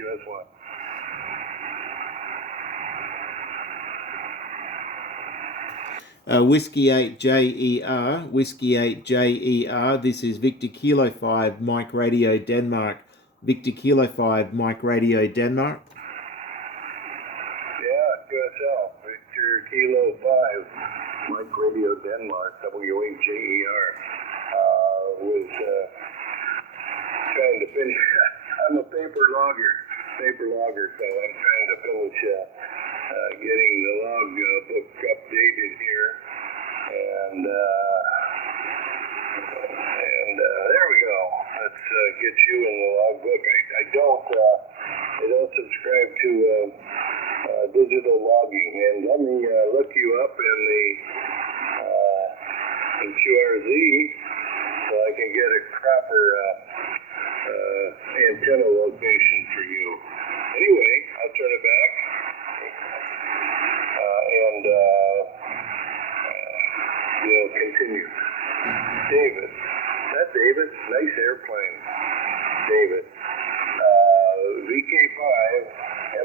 QS1. Whiskey 8JER, Whiskey 8JER, this is Victor Kilo 5, Mike Radio Denmark. Victor Kilo 5, Mike Radio Denmark. Yeah, QSL, Victor Kilo 5, Mike Radio Denmark, W8JER. Was trying to finish, I'm a paper logger, so I'm trying to finish getting the log book updated here, and there we go. Let's get you in the log book. I don't subscribe to digital logging, and let me look you up in QRZ so I can get a proper antenna location for you. Anyway, I'll turn it back. And we'll continue. David. That's David. Nice airplane. David.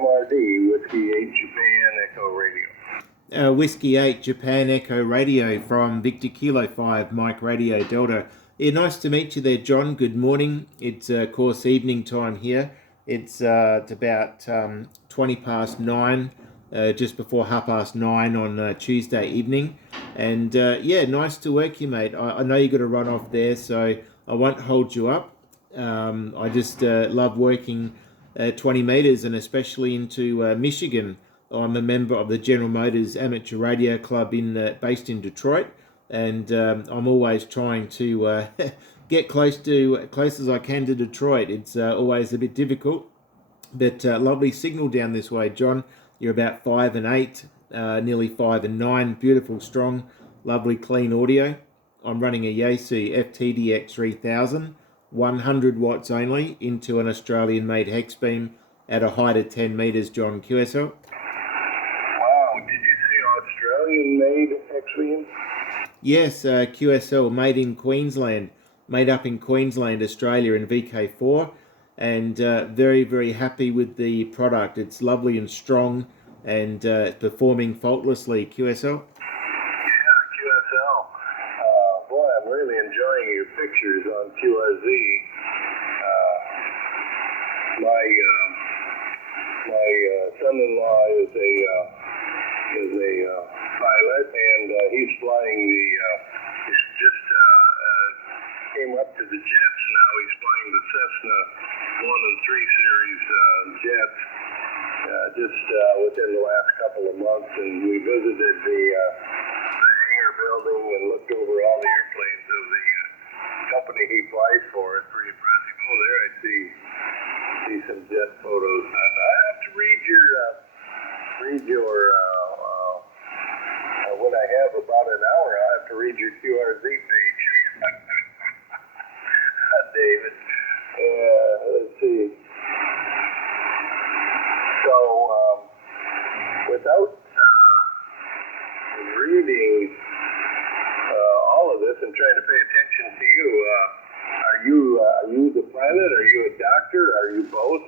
VK5MRD, Whiskey 8 Japan Echo Radio. Whiskey 8 Japan Echo Radio from Victor Kilo 5 Mike Radio Delta. Yeah, nice to meet you there, John. Good morning. It's of course evening time here. It's about 20 past 9. Just before 9:30 on Tuesday evening, and yeah, nice to work you, mate. I know you got to run off there, so I won't hold you up. I just love working 20 meters, and especially into Michigan. I'm a member of the General Motors Amateur Radio Club based in Detroit, and I'm always trying to get close as I can to Detroit. It's always a bit difficult, but lovely signal down this way, John. You're about 5 and 8, nearly 5 and 9. Beautiful, strong, lovely, clean audio. I'm running a Yaesu FTDX3000, 100 watts only, into an Australian-made Hexbeam at a height of 10 meters, John. QSO. Wow, did you say Australian-made Hexbeam? Yes, QSL, made in Queensland, made up in Queensland, Australia, in VK4. And very, very happy with the product. It's lovely and strong, and performing faultlessly. QSL? Yeah, QSL. Boy, I'm really enjoying your pictures on QRZ. My son-in-law is a pilot, and he's flying he's just came up to the jets now. He's flying the Cessna 1 and 3 series jets just within the last couple of months, and we visited the hangar building and looked over all the airplanes of the company he flies for. It's pretty impressive. Oh, there I see some jet photos. And I have to read your when I have about an hour, I have to read your QRZ page. David. Let's see. So, without reading all of this and trying to pay attention to you, are you the pilot? Are you a doctor? Are you both,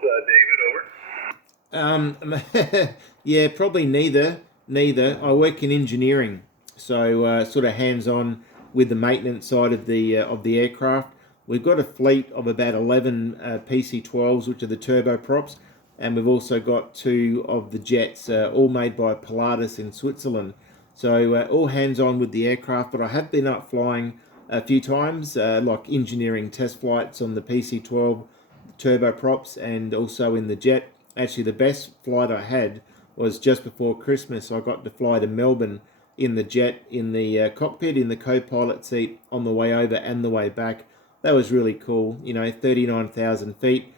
David? Over. Yeah, probably neither. I work in engineering, so sort of hands-on with the maintenance side of the aircraft. We've got a fleet of about 11 PC-12s, which are the turboprops, and we've also got 2 of the jets, all made by Pilatus in Switzerland. So all hands-on with the aircraft, but I have been up flying a few times, like engineering test flights on the PC-12 turboprops and also in the jet. Actually, the best flight I had was just before Christmas. I got to fly to Melbourne in the jet, in the cockpit, in the co-pilot seat on the way over and the way back. That was really cool, 39,000 feet,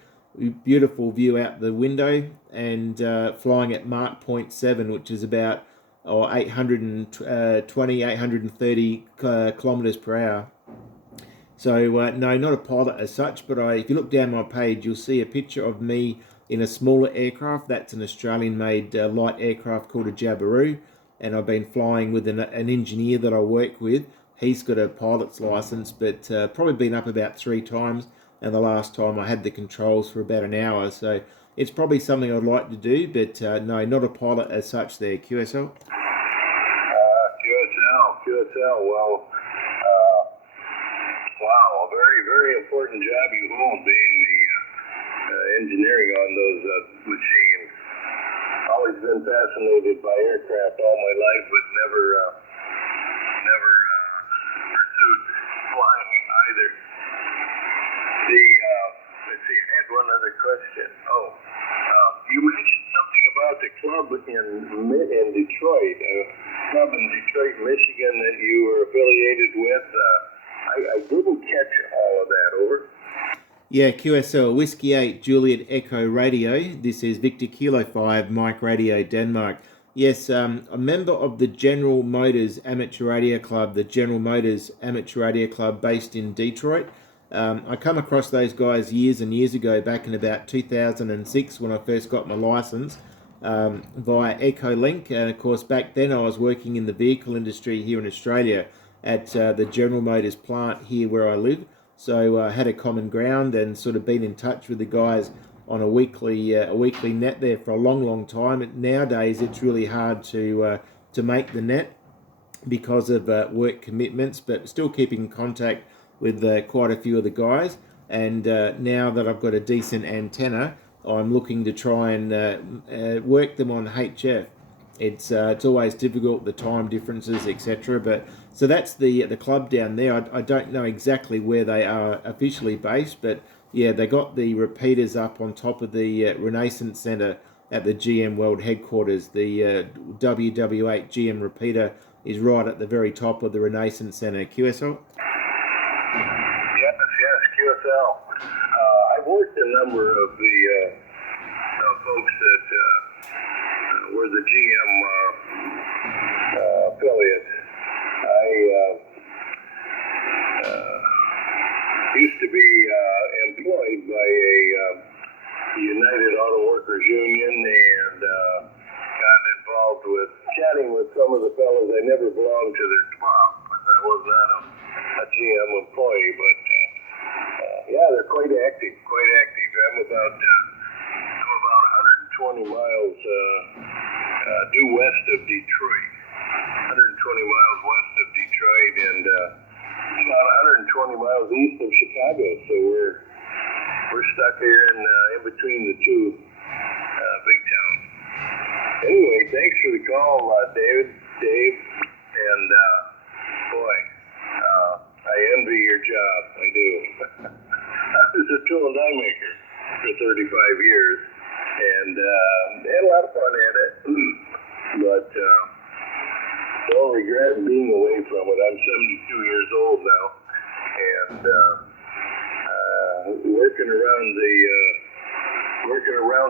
beautiful view out the window, and flying at Mach 0.7, which is about 830 kilometers per hour. So no, not a pilot as such, but if you look down my page, you'll see a picture of me in a smaller aircraft. That's an Australian-made light aircraft called a Jabiru, and I've been flying with an engineer that I work with. He's got a pilot's license, but probably been up about 3 times, and the last time I had the controls for about an hour. So it's probably something I'd like to do, but no, not a pilot as such there, QSL. QSL, well, wow, a very, very important job you hold, being the engineering on those machines. Always been fascinated by aircraft all my life, but never pursued flying either. Let's see, I had one other question. You mentioned something about the club in Detroit, club in Detroit, Michigan, that you were affiliated with. I didn't catch all of that. Over. Yeah, QSL, Whiskey 8, Juliet Echo Radio. This is Victor Kilo 5, Mike Radio, Denmark. Yes, a member of the General Motors Amateur Radio Club, the General Motors Amateur Radio Club based in Detroit. I come across those guys years and years ago, back in about 2006 when I first got my license, via Echolink. And of course, back then I was working in the vehicle industry here in Australia at the General Motors plant here where I live. So I had a common ground and sort of been in touch with the guys on a weekly net there for a long time. Nowadays, it's really hard to make the net because of work commitments, but still keeping in contact with quite a few of the guys. And now that I've got a decent antenna, I'm looking to try and work them on HF. It's always difficult, the time differences, etc. But so that's the club down there. I don't know exactly where they are officially based, but yeah, they got the repeaters up on top of the Renaissance Centre at the GM World Headquarters. The WW8JER repeater is right at the very top of the Renaissance Centre. QSO? Yes, QSL. I've worked a number of the folks that were the GM affiliates. I used to be employed by a United Auto Workers Union, and got involved with chatting with some of the fellows. I never belonged to their club, but I was not a GM employee. But yeah, they're quite active. I'm about 120 miles due west of Detroit. 120 miles west of Detroit, and about 120 miles east of Chicago. So we're stuck here in between the two big towns. Anyway, thanks for the call, Dave, and boy, I envy your job. I do. I was a tool and die maker for 35 years, and had a lot of fun at it, but don't regret being away from it. I'm 72 years old now, and working around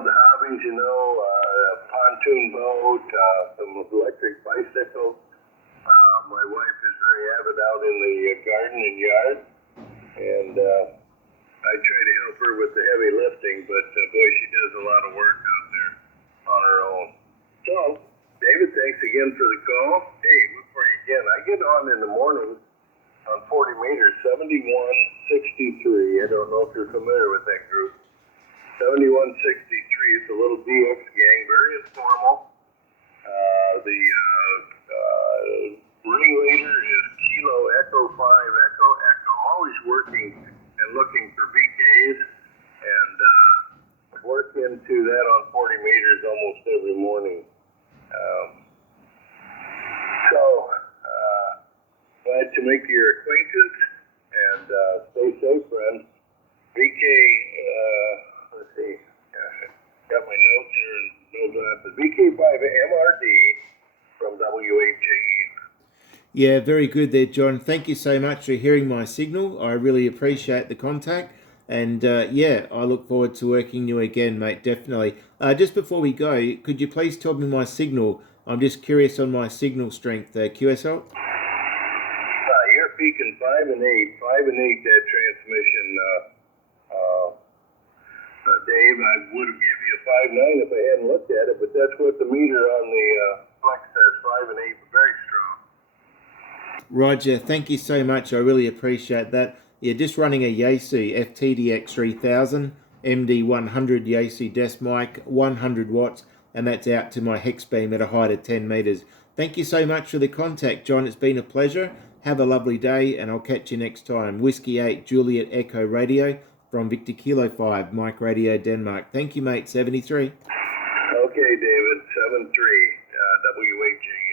the hobbies, pontoon boat, some electric bicycles. My wife is very avid out in the garden and yard, and I try to help her with the heavy lifting, but boy, she does a lot of work out there on her own. So, David, thanks again for the call. Hey, look for you again. I get on in the morning on 40 meters, 7163. I don't know if you're familiar with that group. 7163. It's a little DX gang, very informal. The ringleader is Kilo Echo 5 Echo Echo. Always working and looking for VKs, and work into that on 40 meters almost every morning. Glad to make your acquaintance, and stay safe, friend. VK, let's see, got my notes here and no glasses. VK5MRD from W8JER. Yeah, very good there, John. Thank you so much for hearing my signal. I really appreciate the contact. And yeah, I look forward to working you again, mate, definitely. Just before we go, could you please tell me my signal? I'm just curious on my signal strength, QSL. You're peaking 5 and 8 that transmission, Dave. I would have given you a 5.9 if I hadn't looked at it, but that's what the meter on the flex says, 5 and 8, very strong. Roger, thank you so much. I really appreciate that. Yeah, just running a Yaesu FTDX3000 MD100 Yaesu desk mic, 100 watts, and that's out to my Hexbeam at a height of 10 meters. Thank you so much for the contact, John. It's been a pleasure. Have a lovely day, and I'll catch you next time. Whiskey 8 Juliet Echo Radio from Victor Kilo 5 Mike Radio Denmark. Thank you, mate. 73. Okay, David. 73. W8JER.